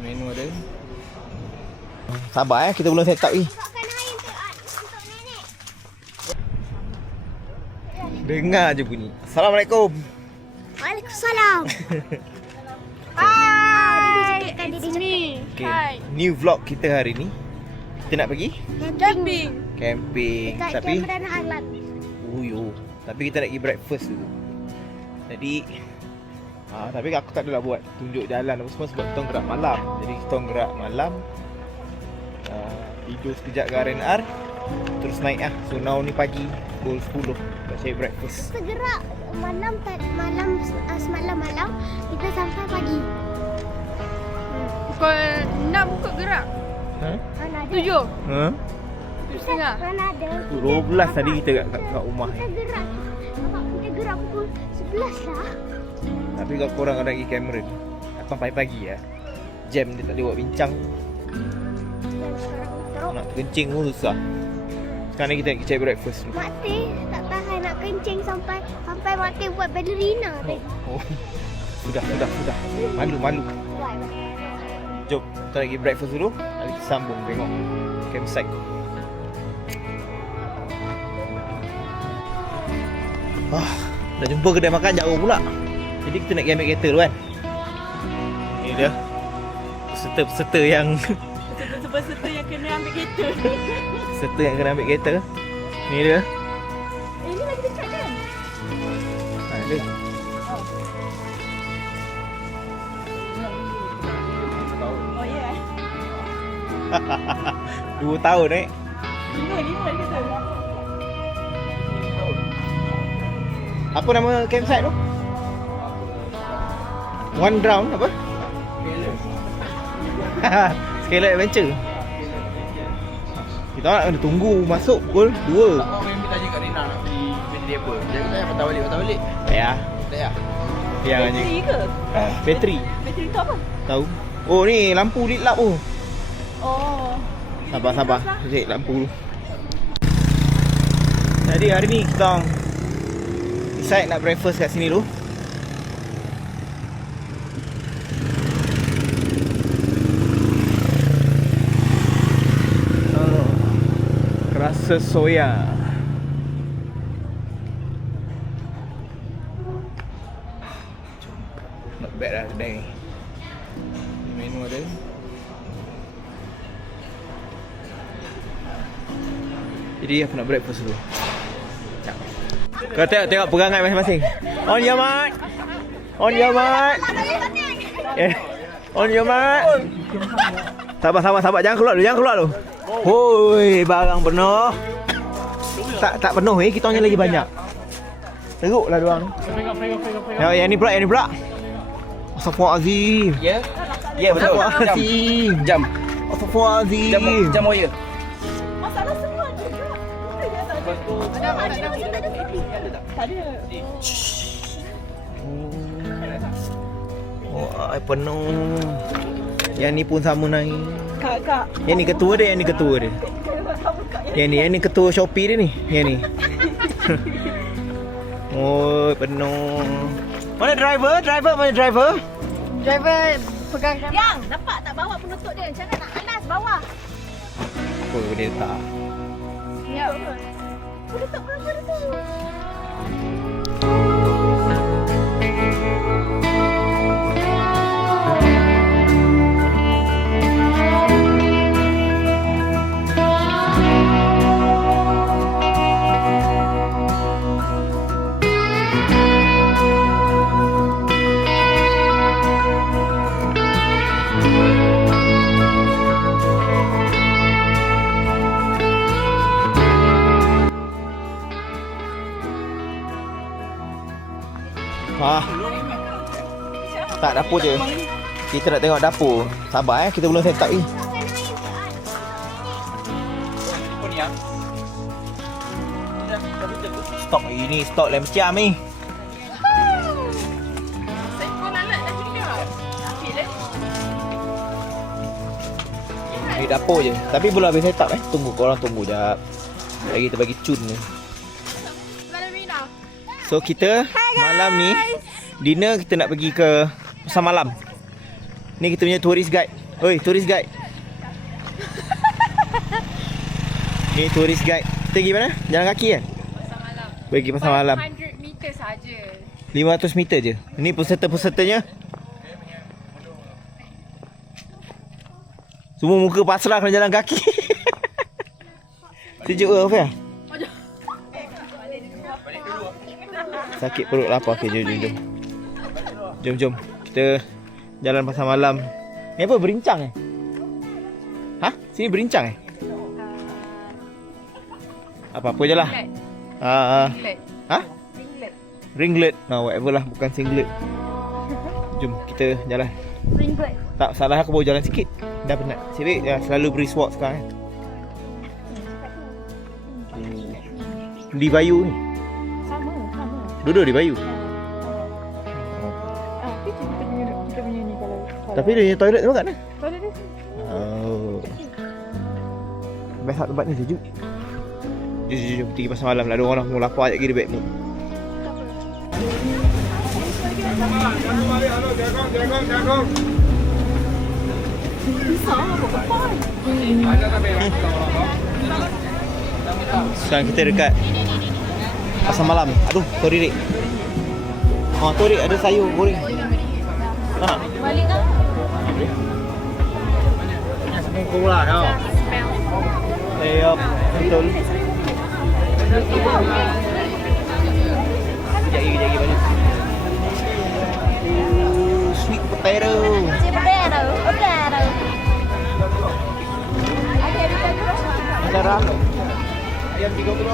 Menu ada. Sabar kita belum set up ni. Dengar je bunyi. Assalamualaikum. Waalaikumsalam. Hai. Okay. New vlog kita hari ni. Kita nak pergi Camping. camping. Dekat Tapi Cameron Highland. Tapi kita nak pergi breakfast dulu. Jadi tapi aku tak adalah buat tunjuk jalan apa semua sebab kita gerak malam. Jadi kita gerak malam. Tidur sekejap ke R&R, terus naik So now ni pagi pukul 10 nak cari breakfast. Segera semalam malam kita sampai pagi. Pukul 6 buka gerak. Mana ada? 7. 7.30. Mana ada? 12 tadi kita kat rumah Kita ni. gerak. Bapak kita gerak pukul 11 lah. Tapi kalau korang ada pergi Cameron, datang pagi-pagi jam dia tak boleh buat bincang. Dan sekarang teruk. Nak kencing pun susah. Sekarang ni kita nak cari breakfast dulu. Mak Teh tak tahan nak kencing sampai Mak Teh buat ballerina tadi. Sudah. Malu. Buat. Jom, kita nak pergi breakfast dulu. Nanti kita sambung tengok campsite. Dah jumpa kedai makan jauh pula. Jadi kita nak pergi ambil kereta dulu kan. Ni dia peserta yang Peserta yang kena ambil kereta. peserta yang kena ambil kereta. Ni dia. Ini lagi dekat kan? Ada. Oh ya. 2 tahun 5 dia kata. Apa nama campsite tu? One Drown apa? Scalar Adventure. Kita nak kena tunggu masuk pukul 2. Awak memang tanya kat Rina nak beli benda dia apa. Dia kata patah balik. Tak payah. Tak payah. Biar aja. Bateri ke? Bateri. Bateri tu apa? Tahu. Oh ni lampu lit lap tu. Oh. Sabar. Cek lampu dulu. Jadi hari ni kita decide nak breakfast kat sini dulu. Rasa soya. Not bad lah kedai ni. Menu ada. Jadi aku nak breakfast dulu. Kau tengok perangai masing-masing. On your mark. On your mark. On your mark. Sabar. Jangan keluar dulu. Hoi, barang penuh. Tak penuh kita hanya lagi banyak. Teruklah diorang. Yang ni pula. Astaghfirullahalazim. Ya? Ya betul. Astaghfirullahalazim. Jam. Astaghfirullahalazim. Jam wire. Masalah semua juga. Tak ada. Ai penuh. Yang ni pun sama naik. Kak. Yang ni ketua dia. Yang ni ketua Shopee dia ni. Yang ni. Oh, penuh. Mana driver? Mana driver? Driver pegang yang nampak tak bawa penutup dia. Macam mana nak alas bawah? Apa dia letak? Ya. Penutup. Tak, dapur je. Kita nak tengok dapur. Sabar kita belum set up ni. Stok ini stok lem ciam ni. Saya pun alat dah juga. Okey dah. Ni dapur je. Tapi belum habis set up Tunggu korang tunggu jap. Lagi kita bagi cun ni. So kita malam ni dinner kita nak pergi ke pasar malam. Ni kita punya tourist guide Oi, tourist guide. Ni tourist guide. Kita pergi mana? Jalan kaki kan? Pasar malam. Pergi pasar malam. 500 meter saja. 500 meter je. Ni peserta-pesertanya. Semua muka pasrah kena jalan kaki. Sejuk ke Fia? Sakit perut lapar. Okey, jom. Jom. Kita jalan pasar malam. Ni apa, berincang eh? Ha? Sini berincang eh? Apa-apa je lah. Ringlet. Ha? Ringlet. No, whatever lah, bukan singlet. Jom kita jalan. Ringlet. Tak salah, aku bawa jalan sikit. Dah penat. Sibik dah selalu brisk walk sekarang. Di Bayu ni. Sama. Duduk di Bayu. Kita punya ni kalau Tapi dia punya toilet tu kat mana? toilet dia. Oh. Best hak tempat ni sejuk. Jom pergi pasar malam lah. Ada orang mau lapar sekejap lagi dia back mood. Sekarang kita dekat pasar malam. Aduh, Tori Rik. Tori ada sayur goreng. Balik kan? Cô là đâu? Betul. Kejap lagi balik. Sweet potato. Cara ayam 3 kg.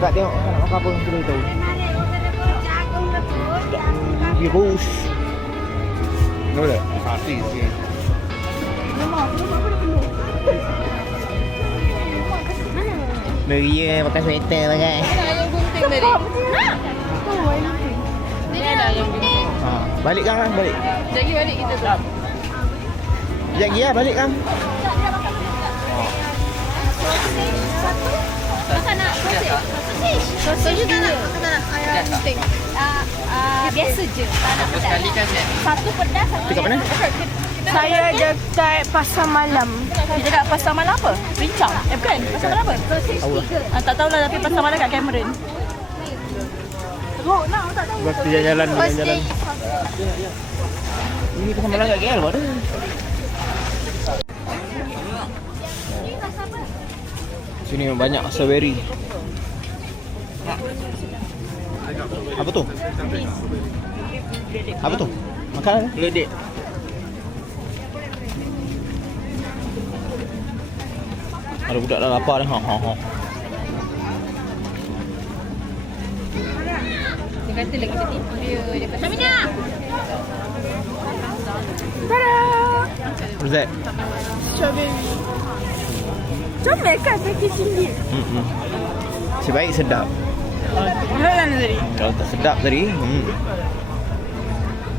Tak tengok nak makan apa yang kita tahu. Rebus. Nó là phá xỉ gì? Maria pakai sweater pakai. Yang gunting tadi. Dia ada yang gunting. Balik kan balik. Jadi balik kita tu. Sekejap lagi lah balik kan. Kakak nak sausage tak nak? Kakak tak nak ayam gunting? Biasa je. Tak nak pedas. Satu pedas, satu Dekat mana? Saya dekat pasar malam. Dia dekat pasar malam apa? Rincang? Bukan. Pasar malam apa? Tak tahulah tapi pasar malam kat Cameron. Teruk nak, tak tahu. Lepas tu jalan. Ini pasar malam kat KL pun ada. Sini banyak strawberry. Apa tu? Apa tu? Makanan? Geledek. Ada budak dah lapar dah. Dia kata lagi tadi dia dapat Samina. What's that? Strawberry. Comel kan packaging dia. Sebaik sedap. Mana tadi? Kalau tak sedap tadi,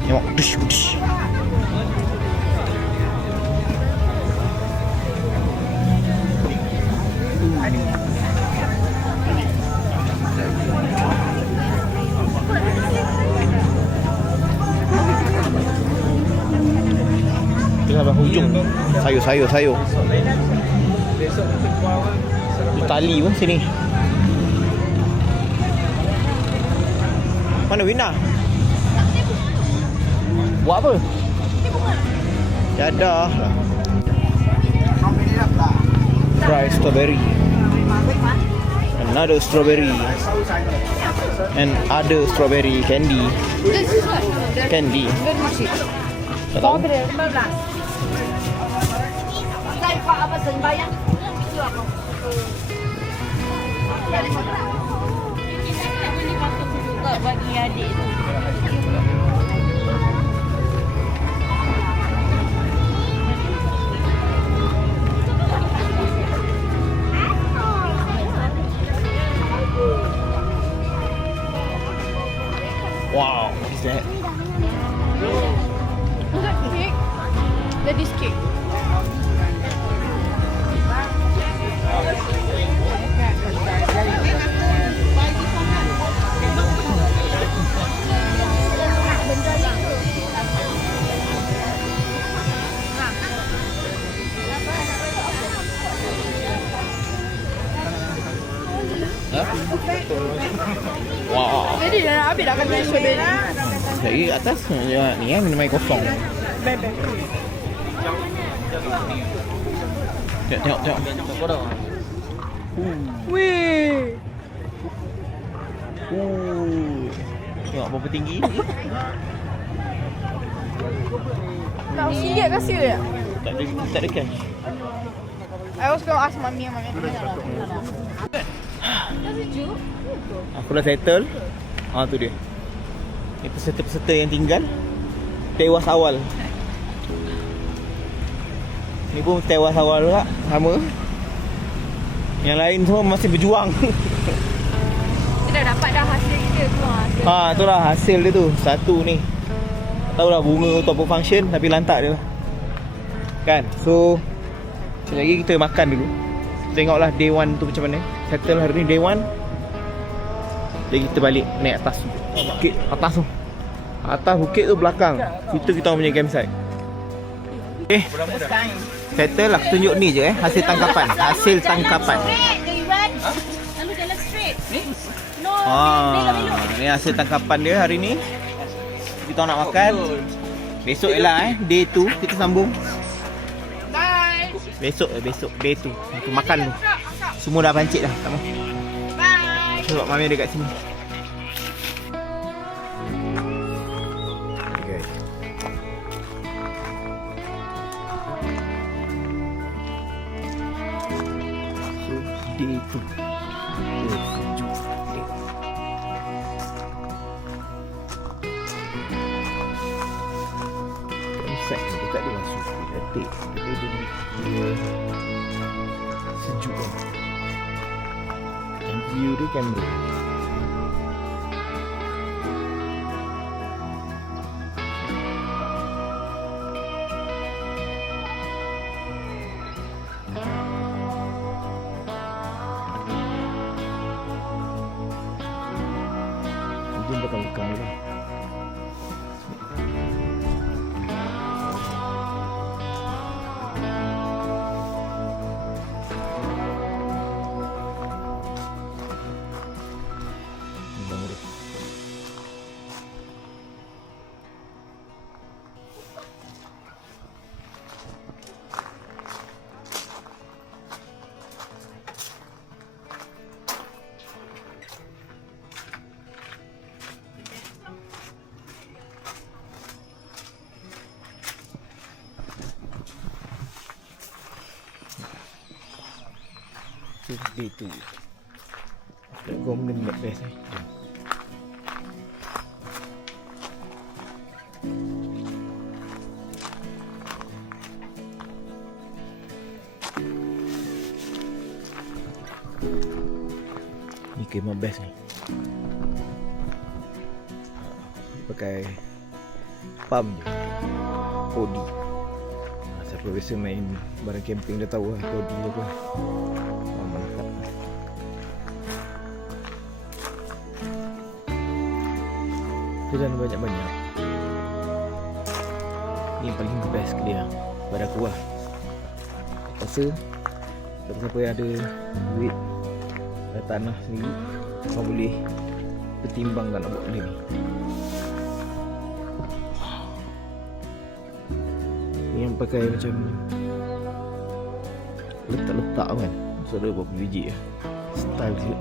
tengok pedes. Tengah dah hujung. Sayur. Tali pun sini. Mana Wina? Buat apa? Jadah lah. Dry strawberry. Another strawberry. And other strawberry candy. Candy. Tak tahu. Bagi adik tu. Wow, what is that? Is that cake? That is cake. Wah. Jadi dah nak habis dah kata strawberry. Lagi kat atas ni minum air kosong. Bebek. Tengok. Wih. Tengok berapa tinggi. Nak RM1 kasih dia? Tak ada cash. I was going to ask Mami. Aku dah settle. Tu dia. Ni peserta-peserta yang tinggal tewas awal. Ni pun tewas awal juga. Sama. Yang lain semua masih berjuang. Kita dah dapat dah hasil kita tu. Itulah hasil dia tu. Satu ni. Tak tahulah bunga atau apa function, tapi lantak dia lah. Kan? So sekejap lagi kita makan dulu. Tengoklah day 1 tu macam mana. Settle hari ni day 1. Jadi kita balik naik atas bukit. Atas tu. Atas bukit tu belakang. Itu kita punya campsite. Settle aku tunjuk ni je hasil tangkapan. Hasil tangkapan. Lalu jalan straight. No, Ni hasil tangkapan dia hari ni. Kita nak makan. Besok ialah day 2 kita sambung. bye. Besok day 2 kita makan tu. Semua dah pancit dah. Tak mau. Bye. Sebab mami ada kat sini. Okay, guys. So day 2. Sejuk. Campsite ni tak ada masuk detik. Tapi dia sejuk kan. Dan view dia kamera. Dia bakal lah. Day 2. Gom ni nak best ni. Ni kemah best ni. Pakai pump je. Kodi. Siapa biasa main barang camping dah tahu lah kodi tu apa. Mantap. Jalan banyak-banyak. Ni yang paling best ke dia pada aku lah. Rasa siapa-siapa yang ada duit, ada tanah sendiri, kau boleh pertimbangkan nak buat benda ni. Ni yang pakai macam letak-letak kan. So ada berapa biji lah. Style dia.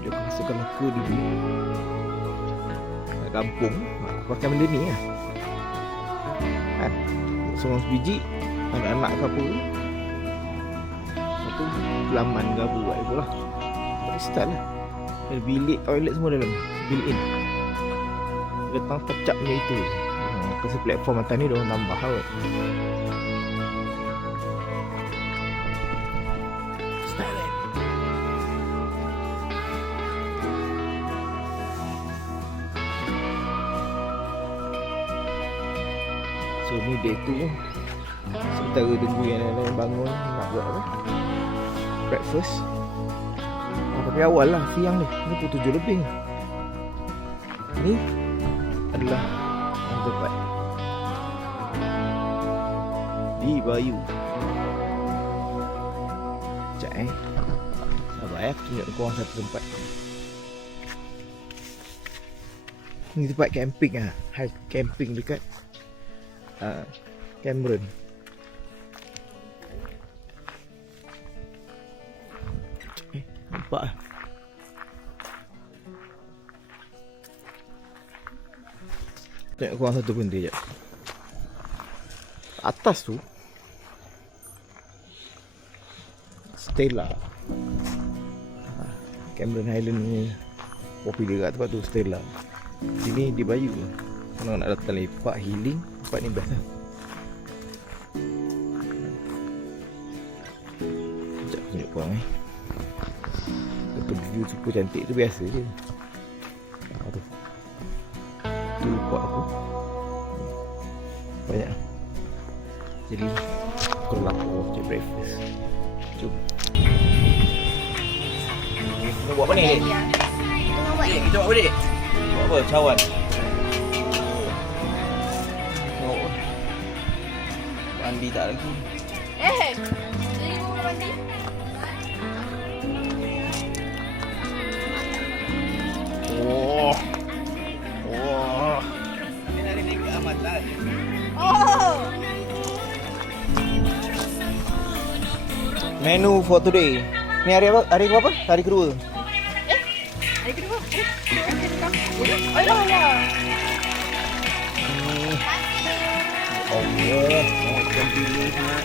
Dia rasakan aku dulu kat kampung aku pakai benda ni lah kan. Seorang sebiji, anak-anak ke apa, lepas tu pelaman ke apa buat apa lah. Style lah. Ada bilik, toilet semua dalam built-in. Datang pecak punya itu. Kasi platform atas ni diorang tambah kot. Style lah. So ni day 2. Sementara tunggu yang lain-lain bangun nak buat apa, breakfast. Tapi awal lah siang ni. Ni pukul 7 lebih. Ni adalah yang tempat di Bayu. Sekejap sabar aku tunjuk korang satu tempat. Ni tempat camping ah. High camping dekat Cameron. Nampak ah. Tengok korang satu benda je. Atas tu Stella. Cameron Highland ni popular kat tempat tu, Stella. Sini di Bayu. Kalau nak datang lepak healing, tempat ni best lah. Sekejap tunjuk korang Tempat view super cantik tu biasa je. Tu. Tu pot aku. Banyak. Jadi pukul 8 macam breakfast. Jom. Kita buat apa ni? Kita buat apa ni? Buat apa? Cawan. Oh. Mandi tak lagi. Jadi mau mandi? Oh. Oh. Ini dari Negeri Amatan. Oh. Menu for today. Ni hari apa? Hari apa? Hari kedua. Hari kedua. Oh ya. Oh ya. Oh, ikan bilis nak.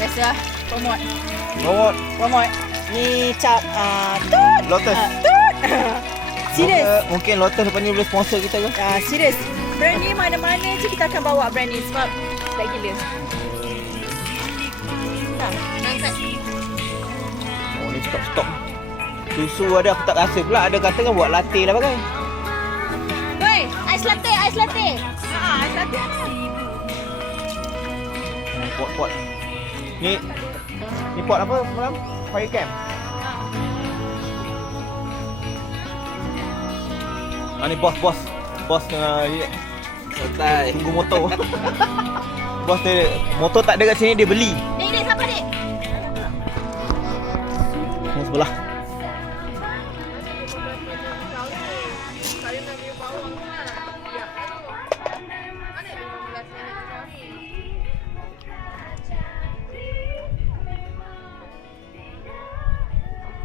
Biasa promote. Promote. Ni cap tut. Lotus. Tut. Serius. Mungkin Lotus lepas ni boleh sponsor kita ke? Serius. Brand ni mana-mana je kita akan bawa brand ni sebab tak gila. Oh ni stok-stok. Susu ada, aku tak rasa pula. Ada kata kan buat latte lah pakai. Woi, ais latte. Ais latte Pot. Ni pot apa semalam? Fire camp. Ni bos Santai. tunggu motor. Bos dia motor tak ada kat sini, dia beli. Dek, siapa dek? Yang sebelah.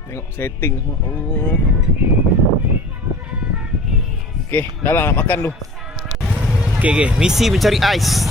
Tengok setting semua. Oh. Okey, dah lah nak makan dulu. Okey, misi mencari ais.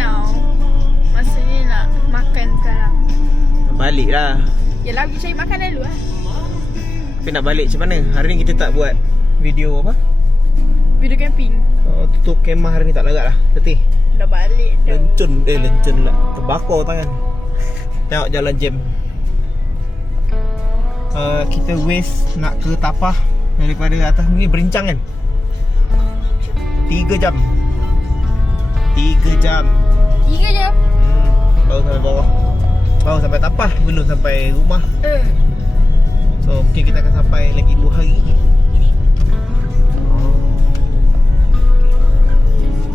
now. Maksudnya nak makan sekarang. Balik lah. Yelah, pergi cari makan dulu lah. Tapi nak balik macam mana? Hari ni kita tak buat video apa? Video camping. Tutup kemah hari ni tak larat lah. Letih. Dah balik dah. Lencun lah. Terbakar tangan. Tengok jalan jam. Kita waste nak ke Tapah daripada atas ni berincang kan? 3 jam. 3 jam. 3 jam? Baru sampai bawah. Baru sampai Tapah, belum sampai rumah. So mungkin kita akan sampai lagi 2 hari.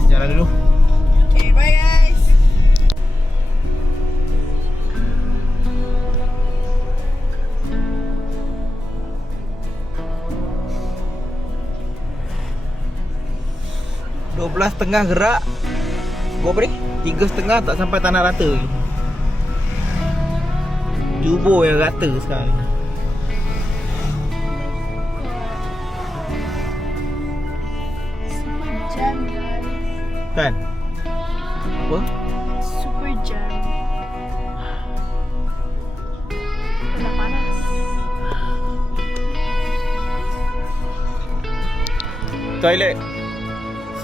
Jalan dulu. Okay, bye guys. setengah gerak. Berapa ni? 3.5 tak sampai tanah rata lagi. Jubur yang rata sekarang ni. Super jam guys. Kan? Apa? Super jam. Dah panas. Toilet.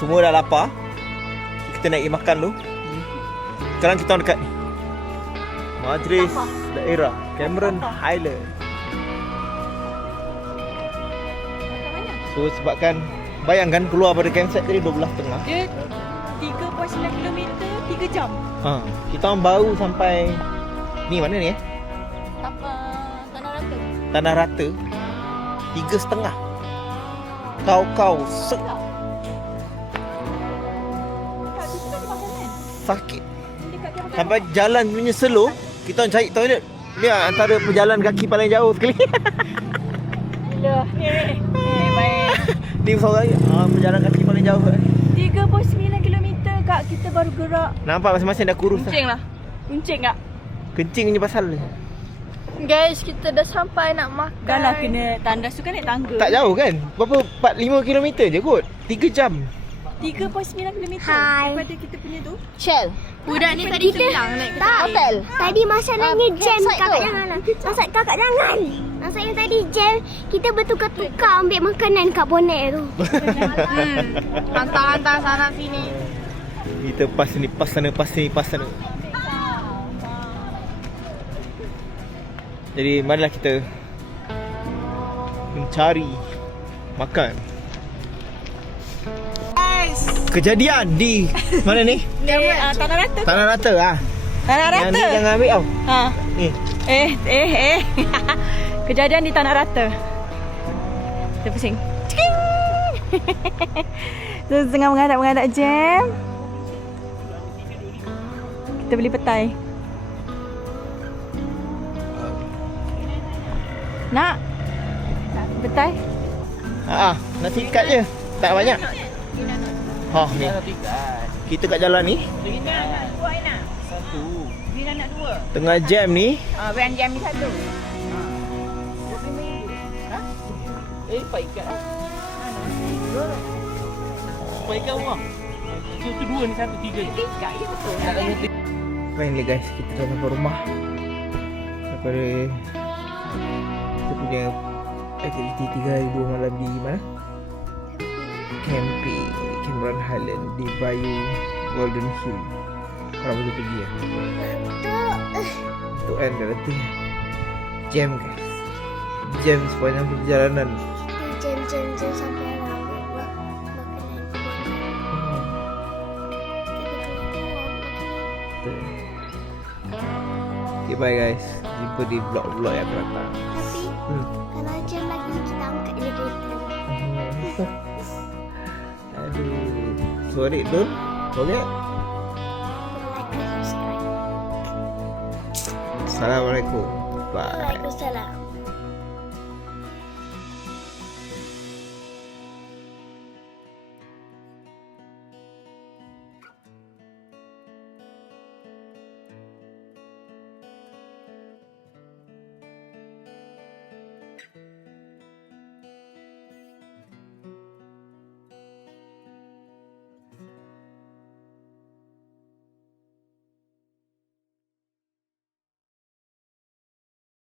Semua dah lapar. Kita nak pergi makan dulu. Sekarang kita dekat ni, Majlis Daerah Cameron Highland. So sebabkan bayangkan keluar pada campsite tadi 12.5. Dia 3.9 km 3 jam. Kita orang baru sampai ni mana ni Apa? Tanah Rata. Tanah Rata 3.5. Kau sakit. Sampai jalan punya slow, kita orang cari toilet. Ni antara perjalanan kaki paling jauh sekali. Dah. Baik. Ni seorang perjalanan kaki paling jauh. 3.9 km kak, kita baru gerak. Nampak masing-masing dah kurus. Kuncing lah. Kuncing kak. Kencing punya pasal. Guys, kita dah sampai nak makan. Dah lah kena tandas tu kan naik tangga. Tak jauh kan? Berapa? 4-5 km je kot. 3 jam. 3.9 km. Hai. Daripada kita punya tu Shell. budak ni tadi bilang naik ke Hotel. Tadi masalahnya jam kakak jangan. Masak kakak jangan. Masalahnya tadi jam, kita bertukar-tukar ambil makanan kat bonet tu. hantar-hantar sana sini. Kita pas ni, pas sana, pas sini, pas sana. Jadi marilah kita mencari makan. Kejadian di mana ni? Tanah Rata. Tanah Rata ah. Tanah Rata. Yang ni jangan ambil tau. Ni. Kejadian di Tanah Rata. Kita pusing. Terus tengah mengadap-mengadap jam. Kita beli petai. Nak? Petai? Nasi ikat je. Tak banyak. Ni. Kita kat jalan ni. Satu. Tengah jam ni. Van jam ni satu. Pak ikat lah. Pak ikat rumah. Itu 2 ni 1, 3 je. Ikat je betul. Finally guys, kita dah sampai rumah. Daripada kita punya aktiviti 3 hari 2 malam di mana? Camping Cameron Highland di Bayou Golden Hill. Korang boleh pergi ya. Untuk kan dah letih. Jam guys. Jam sepanjang perjalanan. Jam sampai ambil makanan. Okay bye guys. Jumpa di vlog-vlog yang akan datang. Tapi kalau jam lagi kita angkat je kereta. Aduh. Sorry don't forget. Like and subscribe. Assalamualaikum. Bye. Waalaikumsalam.